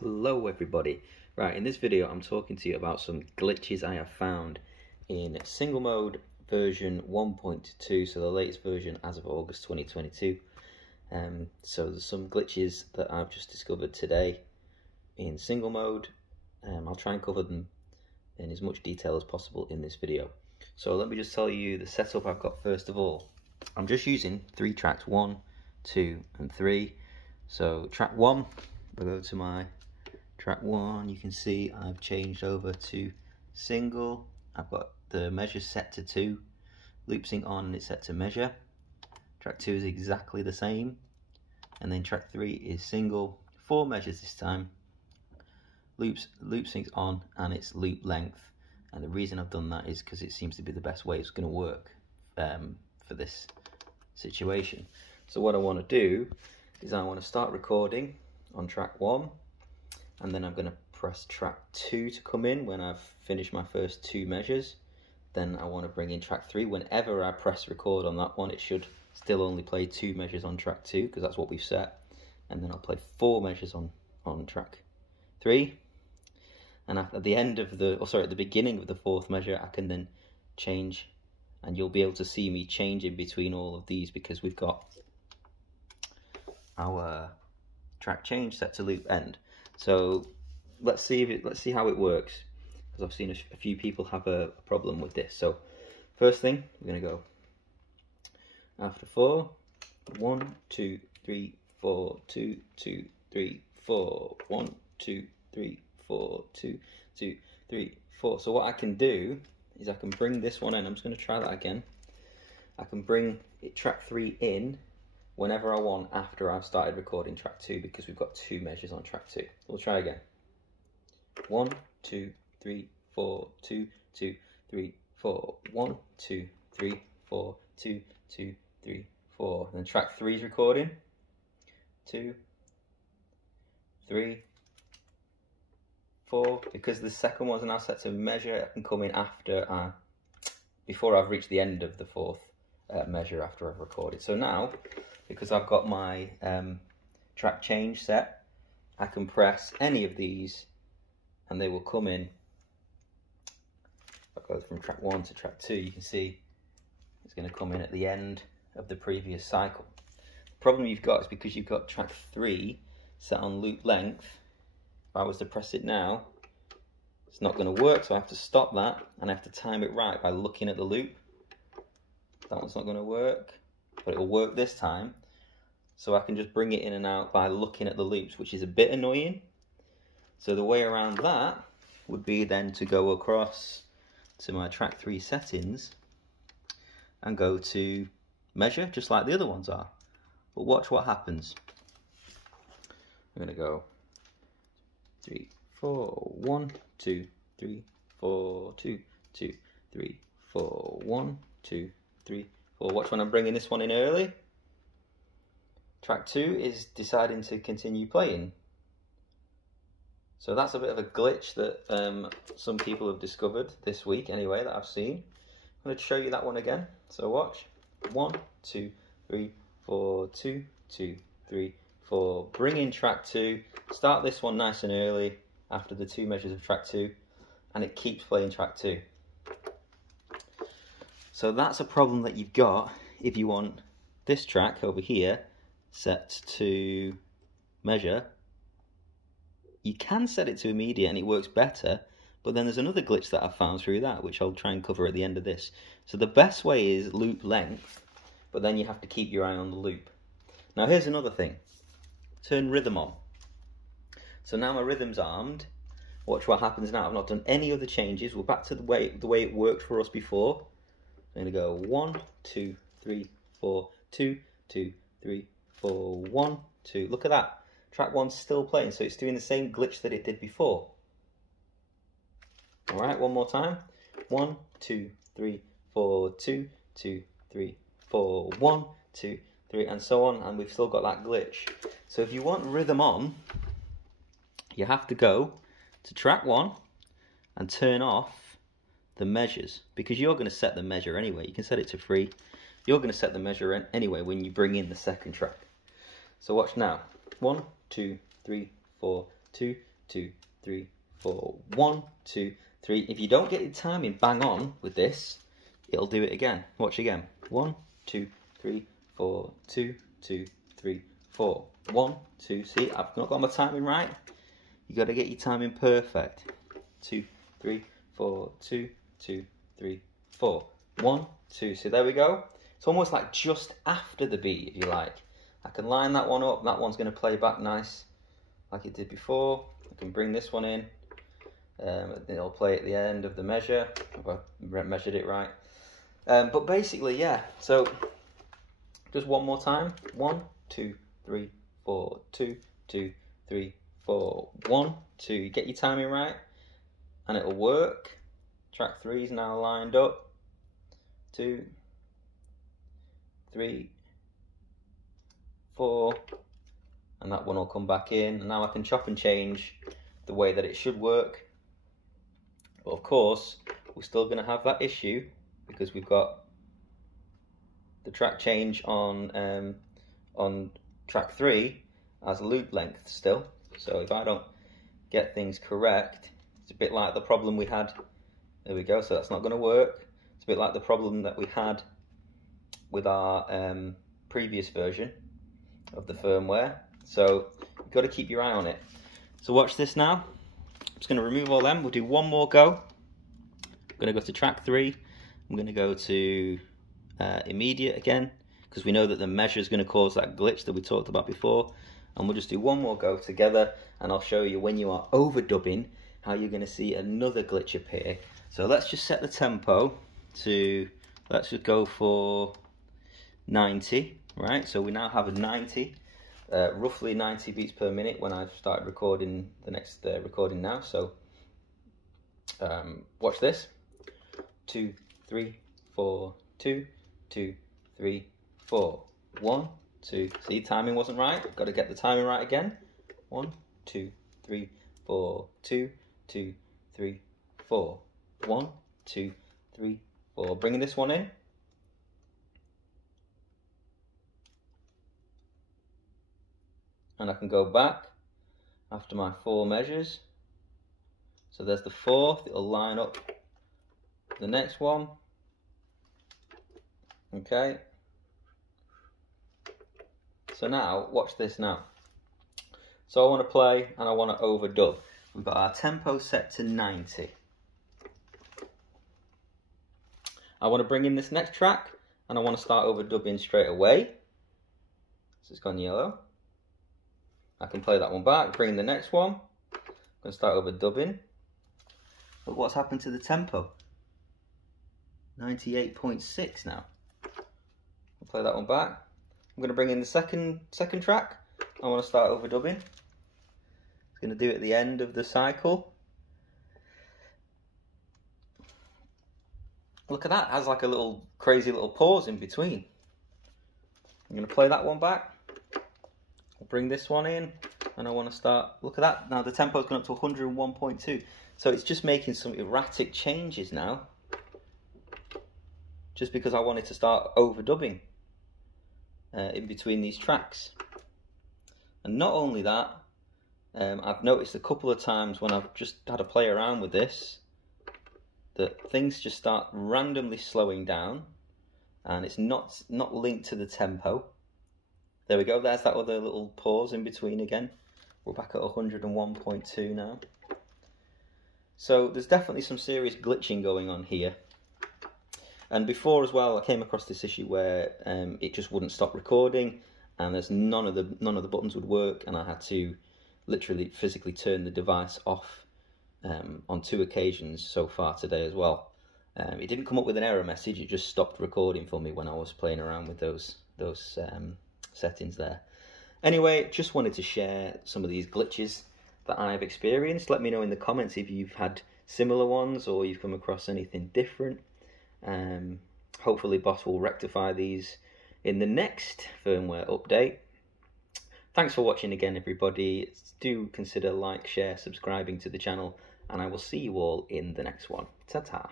Hello everybody. Right, in this video I'm talking to you about some glitches I have found in single mode version 1.2, so the latest version as of August 2022. So there's some glitches that I've just discovered today in single mode. I'll try and cover them in as much detail as possible in this video. So let me just tell you the setup I've got first of all. I'm just using 3 tracks, 1, 2 and 3. So track 1, we'll go to my track 1, you can see I've changed over to single. I've got the measure set to 2, loop sync on and it's set to measure. Track 2 is exactly the same, and then track 3 is single, 4 measures this time, loop sync on and it's loop length. And the reason I've done that is because it seems to be the best way it's going to work for this situation. So what I want to do is I want to start recording on track 1, and then I'm going to press track 2 to come in when I've finished my first 2 measures. Then I want to bring in track 3. Whenever I press record on that one, it should still only play 2 measures on track 2 because that's what we've set, and then I'll play 4 measures on track 3. And at the end of the, at the beginning of the 4th measure, I can then change, and you'll be able to see me changing between all of these because we've got our track change set to loop end. So let's see how it works, because I've seen a few people have a problem with this. So first thing, we're going to go after 4, 1, 2, 3, 4, 2, 2, 3, 4, 1, 2, 3, 4, 2, 2, 3, 4. So what I can do is I can bring this one in. I'm just going to try that again. I can bring track 3 in whenever I want after I've started recording track 2, because we've got 2 measures on track 2. We'll try again. 1, 2, 3, 4, 2, 2, 3, 4, 1, 2, 3, 4, 2, 2, 3, 4. And then track 3 is recording. 2, 3, 4. Because the second one's now set to measure, I can come in after before I've reached the end of the 4th measure after I've recorded. So now, because I've got my track change set, I can press any of these and they will come in. If I go from track 1 to track 2, you can see it's going to come in at the end of the previous cycle. The problem you've got is because you've got track 3 set on loop length. If I was to press it now, it's not going to work, so I have to stop that and I have to time it right by looking at the loop. That one's not going to work, but it will work this time. So I can just bring it in and out by looking at the loops, which is a bit annoying. So the way around that would be then to go across to my track 3 settings and go to measure, just like the other ones are. But watch what happens. I'm going to go 3, 4, 1, 2, 3, 4, 2, 2, 3, 4, 1, 2, 3, 4. Watch when I'm bringing this one in early. Track 2 is deciding to continue playing. So that's a bit of a glitch that some people have discovered this week anyway, that I've seen. I'm going to show you that one again. So watch. 1, 2, 3, 4, 2, 2, 3, 4. Bring in track 2. Start this one nice and early after the 2 measures of track 2, and it keeps playing track 2. So that's a problem that you've got if you want this track over here set to measure. You can set it to immediate and it works better, but then there's another glitch that I've found through that, which I'll try and cover at the end of this. So the best way is loop length, but then you have to keep your eye on the loop. Now here's another thing. Turn rhythm on. So now my rhythm's armed. Watch what happens now. I've not done any other changes. We're back to the way it worked for us before. I'm going to go 1, 2, 3, 4, 2, 2, 3, 4, 1, 2. Look at that. Track 1's still playing, so it's doing the same glitch that it did before. Alright, one more time. 1, 2, 3, 4, 2, 2, 3, 4, 1, 2, 3, and so on, and we've still got that glitch. So if you want rhythm on, you have to go to track 1 and turn off the measures, because you're going to set the measure anyway. You can set it to 3. You're going to set the measure anyway when you bring in the second track. So watch now. 1, 2, 3, 4, 2, 2, 3, 4. 1, 2, 3. If you don't get your timing bang on with this, it'll do it again. Watch again. 1, 2, 3, 4. 2, 2, 3, 4. 1, 2. See, I've not got my timing right. You got to get your timing perfect. 2, 3, 4. 2, 2, 3, 4. 1, 2. So there we go. It's almost like just after the beat, if you like. I can line that one up. That one's going to play back nice, like it did before. I can bring this one in. It'll play at the end of the measure. If I measured it right. But basically, yeah. So just one more time. 1, 2, 3, 4. 2, 2, 3, 4. 1, 2. Get your timing right, and it'll work. Track 3 is now lined up. 2, 3, 4, and that one will come back in, and now I can chop and change the way that it should work. But of course, we're still going to have that issue because we've got the track change on track 3 as loop length still. So if I don't get things correct, it's a bit like the problem we had. There we go. So that's not going to work. It's a bit like the problem that we had with our previous version of the firmware. So you've got to keep your eye on it. So watch this now. I'm just going to remove all them. We'll do one more go. I'm going to go to track 3. I'm going to go to immediate again, because we know that the measure is going to cause that glitch that we talked about before. And we'll just do one more go together, and I'll show you when you are overdubbing how you're going to see another glitch appear. So let's just set the tempo to, let's just go for 90, right? So we now have a 90, roughly 90 beats per minute when I've started recording the next recording now. So watch this. 2, 3, 4. 2, 2, 3, 4. 1, 2. See, timing wasn't right. Got to get the timing right again. 1, 2, 3, 4. 2, 2, 3, 4. 1, 2, 3, 4. Bringing this one in. And I can go back after my 4 measures. So there's the 4th. It'll line up the next one. Okay. So now, watch this now. So I want to play and I want to overdub. We've got our tempo set to 90. I want to bring in this next track and I want to start overdubbing straight away. So it's gone yellow. I can play that one back, bring in the next one. I'm going to start overdubbing. But what's happened to the tempo? 98.6 now. I'll play that one back. I'm going to bring in the second track. I want to start overdubbing. It's going to do it at the end of the cycle. Look at that, it has like a little crazy little pause in between. I'm going to play that one back. I'll bring this one in and I want to start, look at that, now the tempo's gone up to 101.2. So it's just making some erratic changes now, just because I wanted to start overdubbing in between these tracks. And not only that, I've noticed a couple of times when I've just had to play around with this, that things just start randomly slowing down, and it's not linked to the tempo. There we go, there's that other little pause in between again. We're back at 101.2 now. So there's definitely some serious glitching going on here. And before as well, I came across this issue where it just wouldn't stop recording, and there's none of the buttons would work, and I had to literally physically turn the device off on 2 occasions so far today as well. It didn't come up with an error message, it just stopped recording for me when I was playing around with those settings there. Anyway, just wanted to share some of these glitches that I've experienced. Let me know in the comments if you've had similar ones or you've come across anything different. Hopefully Boss will rectify these in the next firmware update. Thanks for watching again, everybody. Do consider like, share, subscribing to the channel, and I will see you all in the next one. Ta-ta.